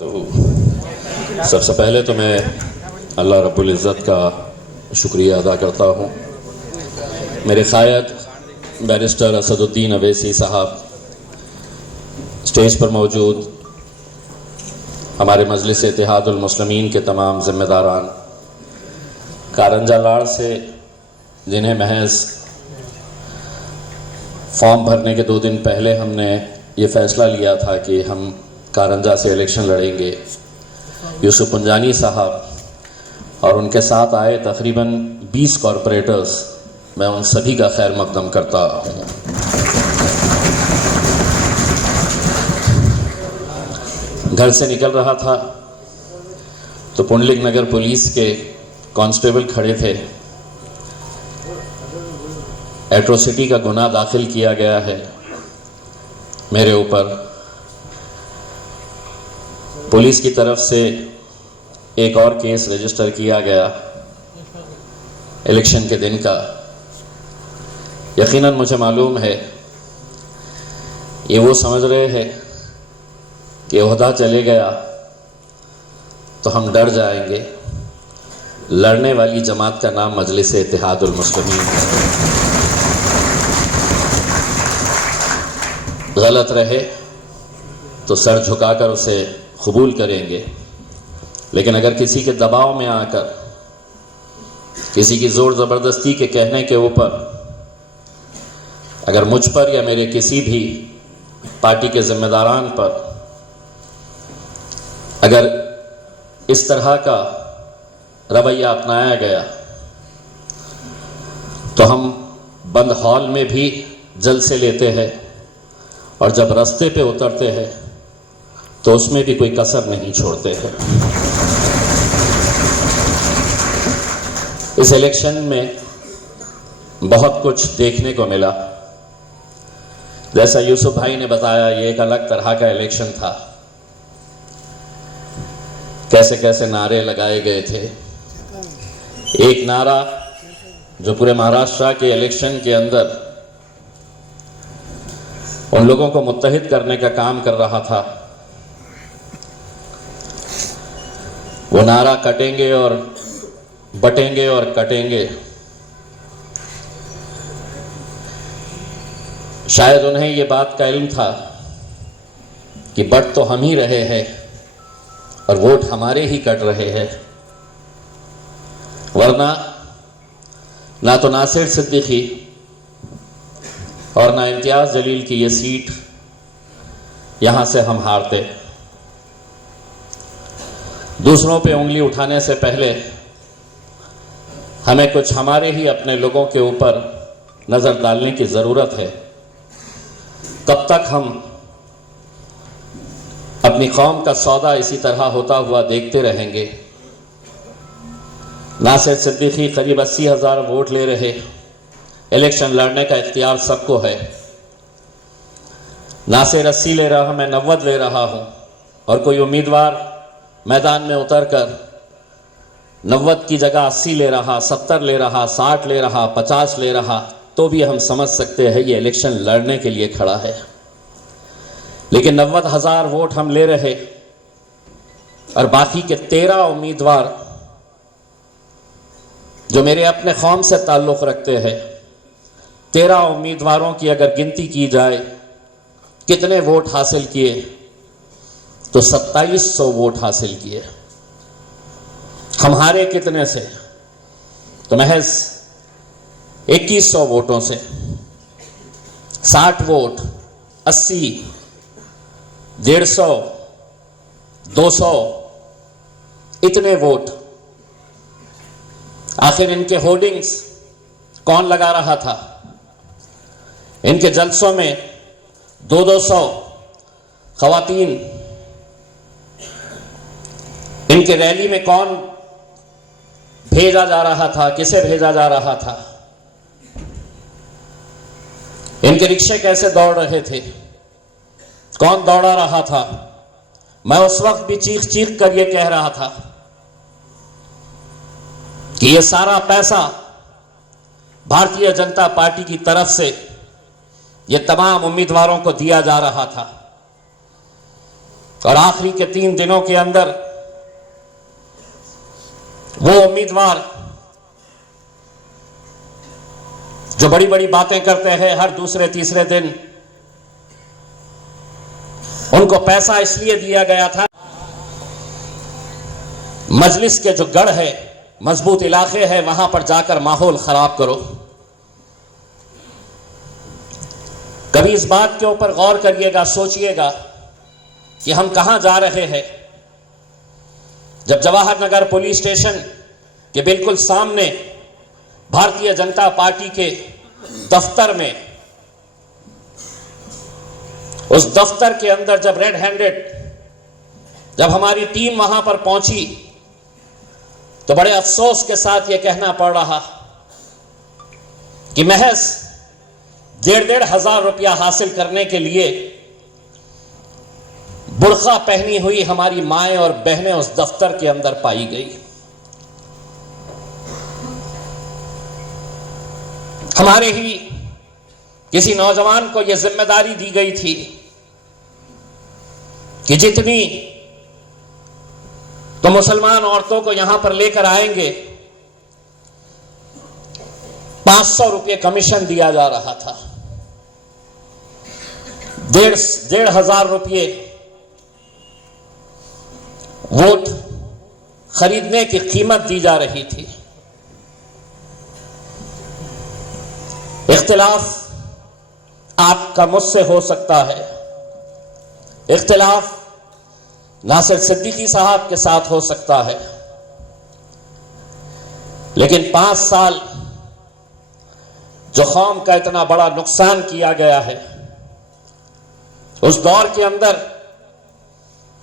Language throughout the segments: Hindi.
तो सबसे पहले तो मैं अल्लाह रब्बुल इज़्ज़त का शुक्रिया अदा करता हूँ। मेरे क़ायद बैरिस्टर असदुद्दीन अवैसी साहब, स्टेज पर मौजूद हमारे मजलिस इत्तेहादुल मुस्लिमीन के तमाम ज़िम्मेदारान, कारंजा लाड़ से जिन्हें महज फॉर्म भरने के 2 दिन पहले हमने ये फ़ैसला लिया था कि हम कारंजा से इलेक्शन लड़ेंगे, यूसुफ पंजानी साहब और उनके साथ आए तकरीबन 20 कॉरपोरेटर्स, मैं उन सभी का खैर मकदम करता हूँ। घर से निकल रहा था तो पुंडलिक नगर पुलिस के कांस्टेबल खड़े थे। एट्रोसिटी का गुनाह दाखिल किया गया है मेरे ऊपर। पुलिस की तरफ से एक और केस रजिस्टर किया गया इलेक्शन के दिन का। यकीनन मुझे मालूम है ये वो समझ रहे हैं कि ओहदा चले गया तो हम डर जाएंगे। लड़ने वाली जमात का नाम मजलिस इत्तेहादुल मुस्लिमीन है। गलत रहे तो सर झुकाकर उसे कबूल करेंगे, लेकिन अगर किसी के दबाव में आकर, किसी की ज़ोर ज़बरदस्ती के कहने के ऊपर अगर मुझ पर या मेरे किसी भी पार्टी के ज़िम्मेदारान पर अगर इस तरह का रवैया अपनाया गया तो हम बंद हॉल में भी जल से लेते हैं और जब रास्ते पे उतरते हैं तो उसमें भी कोई कसर नहीं छोड़ते हैं। इस इलेक्शन में बहुत कुछ देखने को मिला। जैसा यूसुफ भाई ने बताया, ये एक अलग तरह का इलेक्शन था। कैसे कैसे नारे लगाए गए थे। एक नारा जो पूरे महाराष्ट्र के इलेक्शन के अंदर उन लोगों को मुत्तहिद करने का काम कर रहा था, वो नारा कटेंगे और बटेंगे और कटेंगे। शायद उन्हें ये बात का इल्म था कि बट तो हम ही रहे हैं और वोट हमारे ही कट रहे हैं, वरना ना तो नासिर सिद्दीकी और ना इम्तियाज़ जलील की ये सीट यहाँ से हम हारते। दूसरों पे उंगली उठाने से पहले हमें कुछ हमारे ही अपने लोगों के ऊपर नज़र डालने की ज़रूरत है। कब तक हम अपनी कौम का सौदा इसी तरह होता हुआ देखते रहेंगे। नासिर सिद्दीकी करीब 80,000 वोट ले रहे। इलेक्शन लड़ने का इख्तियार सबको है। नासिर 80 ले रहा, मैं 90 ले रहा हूँ, और कोई उम्मीदवार मैदान में उतरकर 90 की जगह 80 ले रहा, 70 ले रहा, 60 ले रहा, 50 ले रहा, तो भी हम समझ सकते हैं ये इलेक्शन लड़ने के लिए खड़ा है। लेकिन 90,000 वोट हम ले रहे और बाकी के 13 उम्मीदवार जो मेरे अपने कौम से ताल्लुक़ रखते हैं, 13 उम्मीदवारों की अगर गिनती की जाए कितने वोट हासिल किए तो 2700 वोट हासिल किए। हम हारे कितने से? तो महज 2100 वोटों से। 60 वोट, 80, 150, 200, इतने वोट। आखिर इनके होर्डिंग्स कौन लगा रहा था? इनके जलसों में 200 खवातीन, इनके रैली में कौन भेजा जा रहा था, किसे भेजा जा रहा था? इनके रिक्शे कैसे दौड़ रहे थे, कौन दौड़ा रहा था? मैं उस वक्त भी चीख चीख कर यह कह रहा था कि यह सारा पैसा भारतीय जनता पार्टी की तरफ से ये तमाम उम्मीदवारों को दिया जा रहा था। और आखिरी के 3 दिनों के अंदर वो उम्मीदवार जो बड़ी बड़ी बातें करते हैं हर दूसरे तीसरे दिन, उनको पैसा इसलिए दिया गया था मजलिस के जो गढ़ है, मजबूत इलाके हैं, वहां पर जाकर माहौल खराब करो। कभी इस बात के ऊपर गौर करिएगा, सोचिएगा कि हम कहां जा रहे हैं। जब जवाहर नगर पुलिस स्टेशन के बिल्कुल सामने भारतीय जनता पार्टी के दफ्तर में, उस दफ्तर के अंदर जब रेड हैंडेड जब हमारी टीम वहां पर पहुंची, तो बड़े अफसोस के साथ यह कहना पड़ रहा कि महज 1,500 रुपया हासिल करने के लिए बुर्का पहनी हुई हमारी माएं और बहनें उस दफ्तर के अंदर पाई गई। हमारे ही किसी नौजवान को यह जिम्मेदारी दी गई थी कि जितनी तो मुसलमान औरतों को यहां पर लेकर आएंगे, 500 रुपये कमीशन दिया जा रहा था। 1,500 रुपये वोट खरीदने की कीमत दी जा रही थी। इख्तिलाफ आपका मुझसे हो सकता है, इख्तिलाफ नासिर सिद्दीकी साहब के साथ हो सकता है, लेकिन 5 साल जो कौम का इतना बड़ा नुकसान किया गया है, उस दौर के अंदर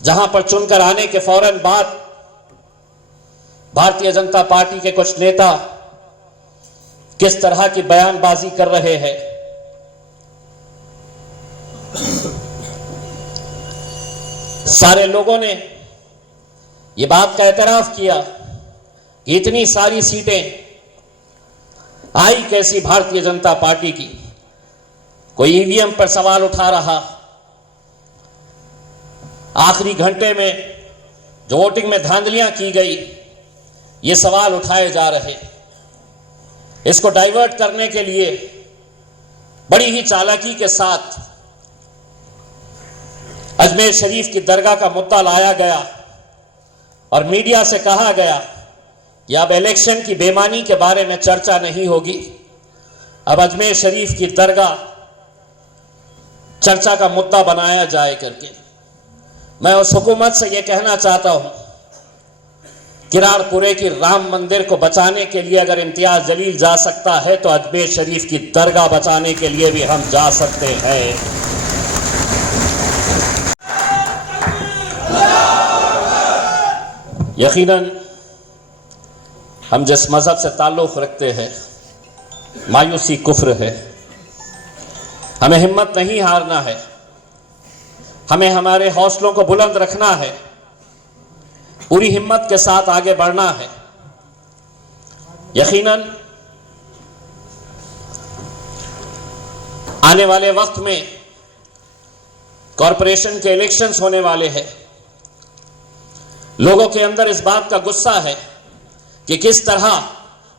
जहां पर चुनकर आने के फौरन बाद भारतीय जनता पार्टी के कुछ नेता किस तरह की बयानबाजी कर रहे हैं। सारे लोगों ने यह बात का एतराफ किया कि इतनी सारी सीटें आई कैसी भारतीय जनता पार्टी की। कोई ईवीएम पर सवाल उठा रहा, आखिरी घंटे में जो वोटिंग में धांधलियां की गई, ये सवाल उठाए जा रहे। इसको डाइवर्ट करने के लिए बड़ी ही चालाकी के साथ अजमेर शरीफ की दरगाह का मुद्दा लाया गया और मीडिया से कहा गया कि अब इलेक्शन की बेईमानी के बारे में चर्चा नहीं होगी, अब अजमेर शरीफ की दरगाह चर्चा का मुद्दा बनाया जाए करके। मैं उस हुकूमत से यह कहना चाहता हूं, किराड़पुरे की राम मंदिर को बचाने के लिए अगर इम्तियाज जलील जा सकता है, तो अजमेर शरीफ की दरगाह बचाने के लिए भी हम जा सकते हैं। यकीनन हम जिस मजहब से ताल्लुक़ रखते हैं, मायूसी कुफ्र है। हमें हिम्मत नहीं हारना है, हमें हमारे हौसलों को बुलंद रखना है, पूरी हिम्मत के साथ आगे बढ़ना है। यकीनन आने वाले वक्त में कॉरपोरेशन के इलेक्शंस होने वाले हैं। लोगों के अंदर इस बात का गुस्सा है कि किस तरह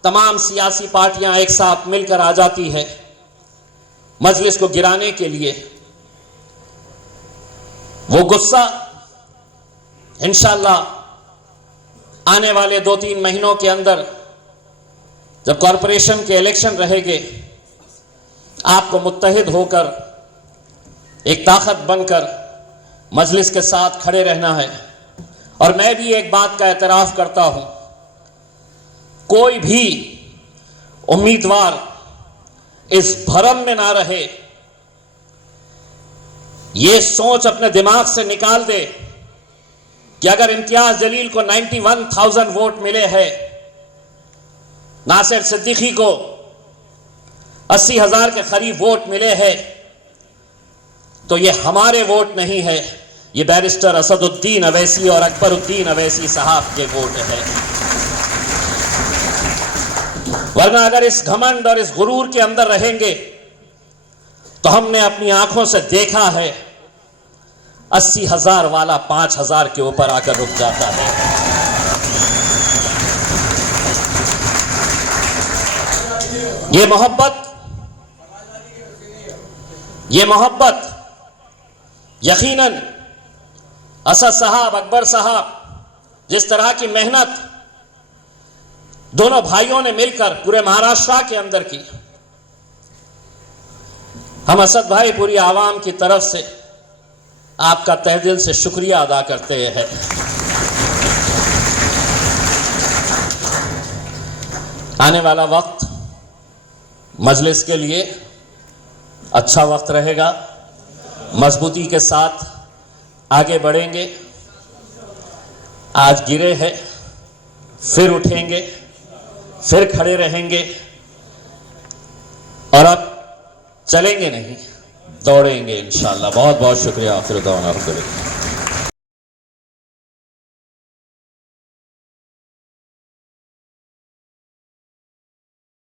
तमाम सियासी पार्टियां एक साथ मिलकर आ जाती है मजलिस को गिराने के लिए। वो गुस्सा इंशाअल्लाह आने वाले 2-3 महीनों के अंदर जब कॉरपोरेशन के इलेक्शन रहेंगे, आपको मुत्तहिद होकर एक ताकत बनकर मजलिस के साथ खड़े रहना है। और मैं भी एक बात का एतराफ़ करता हूं, कोई भी उम्मीदवार इस भरम में ना रहे, ये सोच अपने दिमाग से निकाल दे कि अगर इम्तियाज जलील को 91,000 वोट मिले हैं, नासिर सिद्दीकी को 80,000 के करीब वोट मिले हैं, तो ये हमारे वोट नहीं है, ये बैरिस्टर असदुद्दीन अवैसी और अकबरुद्दीन अवैसी साहब के वोट है। वरना अगर इस घमंड और इस गुरूर के अंदर रहेंगे, तो हमने अपनी आंखों से देखा है 80,000 वाला 5,000 के ऊपर आकर रुक जाता है। ये मोहब्बत यकीनन असद साहब, अकबर साहब, जिस तरह की मेहनत दोनों भाइयों ने मिलकर पूरे महाराष्ट्र के अंदर की, हम असद भाई पूरी आवाम की तरफ से आपका तहे दिल से शुक्रिया अदा करते हैं। आने वाला वक्त मजलिस के लिए अच्छा वक्त रहेगा, मजबूती के साथ आगे बढ़ेंगे। आज गिरे हैं, फिर उठेंगे, फिर खड़े रहेंगे और अब चलेंगे नहीं, दौड़ेंगे इंशाअल्लाह। बहुत बहुत शुक्रिया। फिर